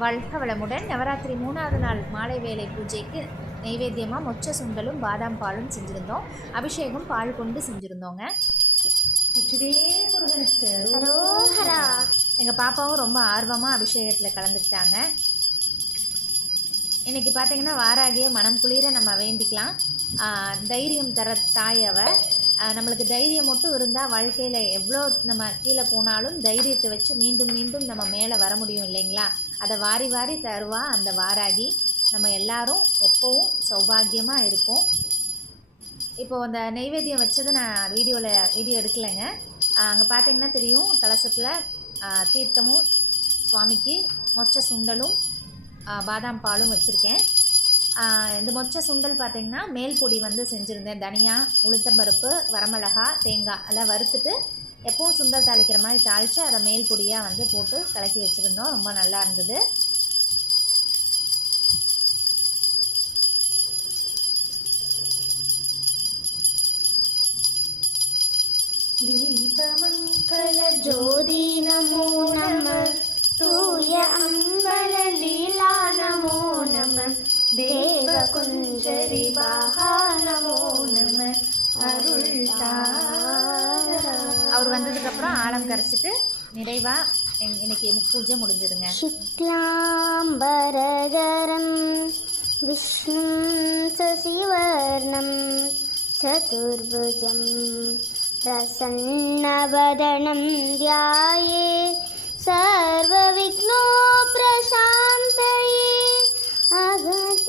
வாழ்க வளமுடன். நவராத்திரி 3வது நாள் மாலை வேலை பூஜைக்கு நைவேத்தியமாக மொச்சை சுண்டலும் பாதாம் பாலும் செஞ்சுருந்தோம். அபிஷேகம் பால் கொண்டு செஞ்சுருந்தோங்க. எங்கள் பாப்பாவும் ரொம்ப ஆர்வமாக அபிஷேகத்தில் கலந்துக்கிட்டாங்க. இன்றைக்கி பார்த்திங்கன்னா வாராகிய மனம் குளிர நம்ம வேண்டிக்கலாம். தைரியம் தர தாய் அவ. நம்மளுக்கு தைரியம் மட்டும் இருந்தால் வாழ்க்கையில் எவ்வளோ நம்ம கீழே போனாலும் தைரியத்தை வச்சு மீண்டும் மீண்டும் நம்ம மேலே வர முடியும் இல்லைங்களா? அதை வாரி வாரி தருவா அந்த வாராகி. நம்ம எல்லாரும் எப்போவும் சௌபாகியமாக இருப்போம். இப்போது அந்த நெய்வேத்தியம் வச்சது நான் வீடியோ எடுக்கலைங்க. அங்கே பார்த்திங்கன்னா தெரியும், கலசத்தில் தீர்த்தமும் சுவாமிக்கு மொச்சை சுண்டலும் பாதாம் பாலும் வச்சுருக்கேன். இந்த மொச்சை சுண்டல் பார்த்திங்கன்னா மேல் பொடி வந்து செஞ்சுருந்தேன். தனியா, உளுத்தம்பருப்பு, வரமிளகா, தேங்காய் எல்லாம் வறுத்துட்டு எப்பவும் சுண்டல் தாளிக்கிற மாதிரி தாளித்து அதை மேல் பொடியாக வந்து போட்டு கலக்கி வச்சுருந்தோம். ரொம்ப நல்லா இருந்தது. தீபமங்கள ஜோதி நமோ நம, தூய அம்பல லீலா நமோ நம, தேவ குஞ்சரி பாகா நமோ நம, அருள் அவர் வந்ததுக்கப்புறம் ஆழம் கரைச்சிட்டு நிறைவாக இன்னைக்கு பூஜை முடிஞ்சதுங்க. சுக்லாம்பரதரம் விஷ்ணு சசிவர்ணம் சதுர்புஜம் பிரசன்னவதனம் த்யாயே சர்வவிக்னோ பிரசாந்தயே. அகஜானன